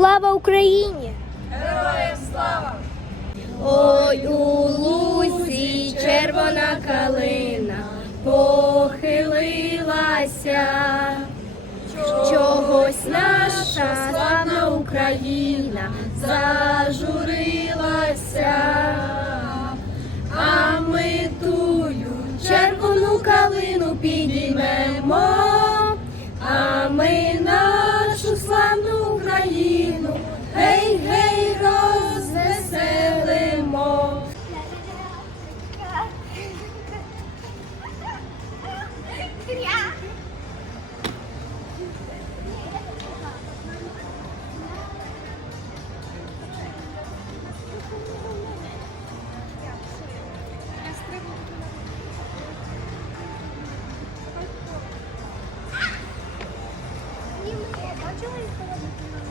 слава Україні! Героям слава! Ой у лузі червона калина похилилася, чогось наша славна Україна зажурилася, а ми тую червону калину підіймемо, а ми. Acaba yapamadım.